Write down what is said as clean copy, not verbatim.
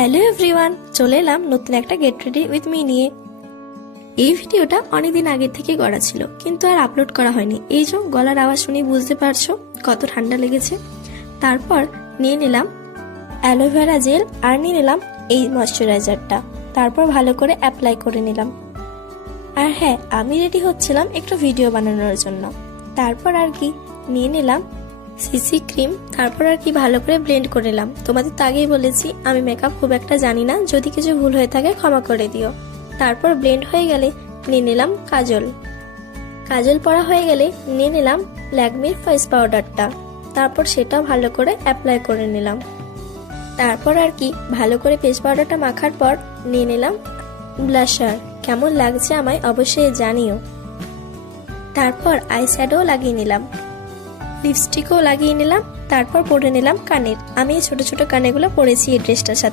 Hello everyone, চলে এলাম নতুন একটা গেট রেডি উইথ মি নিয়ে। এই ভিডিওটা অনেকদিন আগে থেকে করা ছিল, কিন্তু আর আপলোড করা হয়নি। এই যে গলার আওয়াজ শুনে বুঝতে পারছো কত ঠান্ডা লেগেছে। তারপর নিয়ে নিলাম অ্যালোভেরা জেল আর নিয়ে নিলাম এই ময়শ্চারাইজারটা। তারপর ভালো করে অ্যাপ্লাই করে নিলাম। আর হ্যাঁ, আমি রেডি হচ্ছিলাম একটু ভিডিও বানানোর জন্য। তারপর আর কি নিয়ে নিলাম সিসি ক্রিম। তারপর আর কি ভালো করে ব্লেন্ড করে নিলাম। তোমাদের তো আগেই বলেছি আমি মেকআপ খুব একটা জানি না, যদি কিছু ভুল হয়ে থাকে ক্ষমা করে দিও। তারপর ব্লেন্ড হয়ে গেলে নিয়ে নিলাম কাজল। কাজল পরা হয়ে গেলে নিয়ে নিলাম ল্যাকমির ফেস পাউডারটা। তারপর সেটা ভালো করে অ্যাপ্লাই করে নিলাম। তারপর আর কি ভালো করে ফেস পাউডারটা মাখার পর নিয়ে নিলাম ব্লাশার। কেমন লাগছে আমায় অবশ্যই জানিও। তারপর আই শ্যাডো লাগিয়ে নিলাম, লিপস্টিকও লাগিয়ে নিলাম। তারপর পরে নিলাম কানের। আমি এই ছোট ছোট কানেরগুলো পরেছি এই ড্রেসটার সাথে।